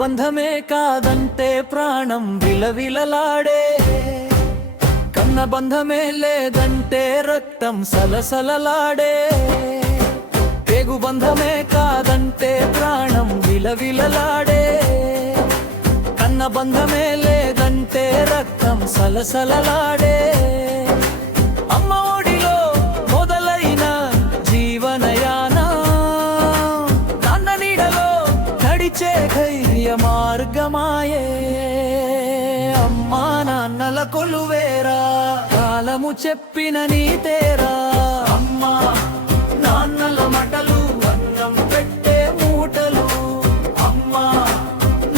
బంధమే కాదంటే ప్రాణం విలవిలలాడే, కన్న బంధమే లేదంటే రక్తం సలసలలాడే. పేగు బంధమే కాదంటే ప్రాణం విలవిలలాడే, కన్న బంధమే లేదంటే రక్తం సలసలలాడే. అమ్మ ఒడిలో మొదలైన జీవనయానం, నాన్న నీడలో నడిచే ధైర్య మార్గమాయే. అమ్మా నాన్నల కొలువేరా, కాలము చెప్పిన నీతేరా. అమ్మా నాన్నల మటలు అన్నం పెట్టే మూటలు, అమ్మా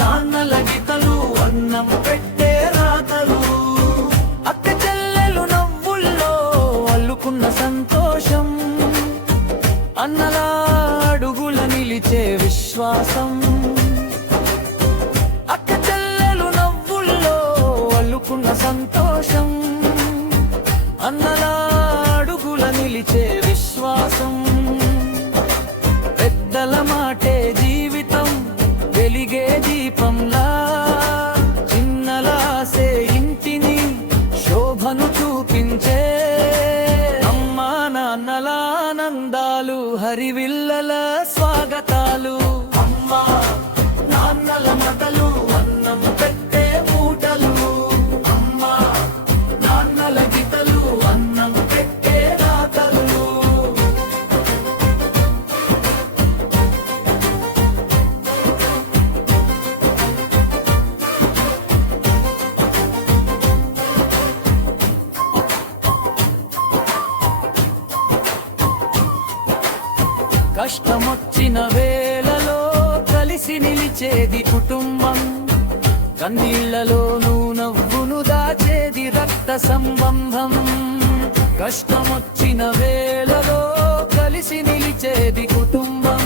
నాన్నల గీతలు అన్నం పెట్టే రాతలు. అక్క చెల్లెలు నవ్వుల్లో అల్లుకున్న సంతోషం, అన్నల అడుగుల నిలిచే విశ్వాసం. అక్క చెల్లెలు నవ్వుల్లో అల్లుకున్న సంతోషం, అన్నల అడుగుల నిలిచే విశ్వాసం. పెద్దల మాటే జీవితం వెలిగే దీపంలా, చిన్నలాసే ఇంటిని శోభను చూపించే. అమ్మా నాన్నల ఆనందాలు హరివిల్లల స్వాగతాలు. అమ్మా నాన్నల మటలు అన్నం పెట్టే మూటలు, అమ్మా నాన్నల గీతలు అన్నం పెట్టే రాతలు. కష్టమొచ్చిన వేళలో కలిసి నిలిచేది కుటుంబం, కన్నీళ్లలోనూ నవ్వును దాచేది రక్త సంబంధం. కష్టమొచ్చిన వేళలో కలిసి నిలిచేది కుటుంబం,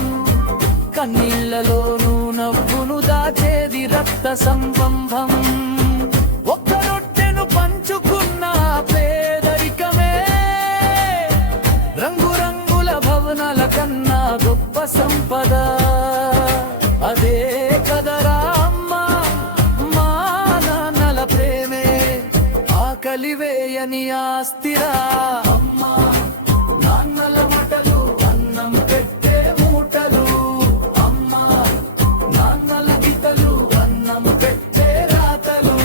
కన్నీళ్లలోనూ నవ్వును దాచేది రక్త సంబంధం. ఒక్క రొట్టెను పంచుకున్న పేదరికమే రంగురంగుల భవనాల కన్నా గొప్ప సంపద. అదే కదరా అమ్మా మా నాన్నల ప్రేమే, ఆకలివేయని ఆస్తిరా. అమ్మా నాన్నల మటలు అన్నం పెట్టే మూటలు, అమ్మా నాన్నల గీతలు అన్నం పెట్టే రాతలు.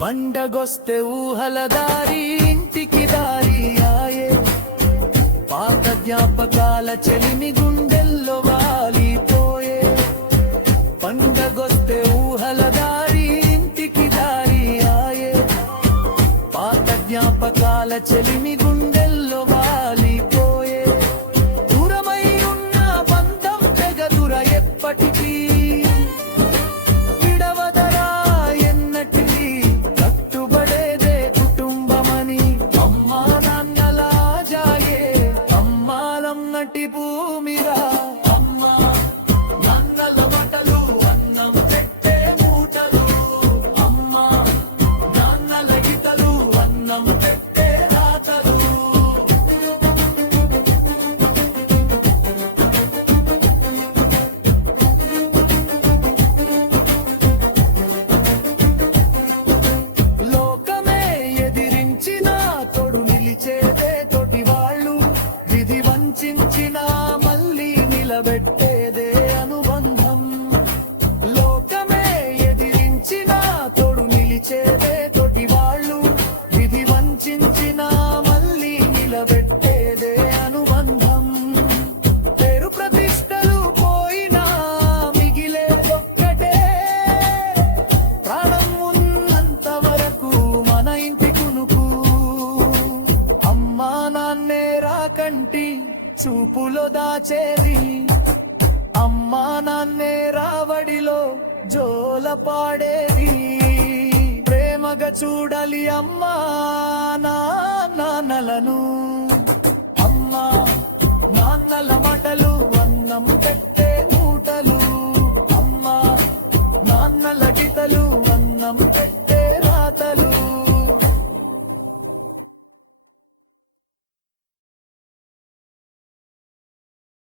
పండగొస్తే ఊహల దారి ఇంటికి దారి ఆయే, పాత జ్ఞాపకాల చెలిమి గుండెల్లో వాలిపోయే. పండగొస్తే ఊహల దారి ఇంటికి దారి ఆయే, పాత జ్ఞాపకాల చెలిమి గుండెల్లో వాలిపోయే. దూరమై ఉన్న బంధం తెగదుర ఎప్పటికీ, విడవదరా ఎన్నటికీ కట్టుబడేదే కుటుంబమని. అమ్మా నాన్నల జాగే అమ్మాలన్నటి భూమిరా. అమ్మా నాన్నల మటలు అన్నం పెట్టే మూటలు, అమ్మా నాన్నల గీతలు అన్నం పెట్టే రాతలు. లోకమే ఎదిరించిన తోడు నిలిచేదే తోటి వాళ్ళు, విధి వంచిన మళ్ళీ నిలబెట్టేదే అనుబంధం. లోకమే ఎదిరించిన తోడు నిలిచేదే తోటి వాళ్ళు, విధి వంచిన మళ్ళీ నిలబెట్టేదే అనుబంధం. పేరు ప్రతిష్టలు పోయినా మిగిలే ఒక్కటే, ప్రాణం ఉన్నంత వరకు మన ఇంటి కునుకు. అమ్మా నాన్నే రాకంటి చూపులో దాచేది, అమ్మా నాన్నే రావడిలో జోల పాడేది. ప్రేమగా చూడాలి అమ్మా నాన్నలను.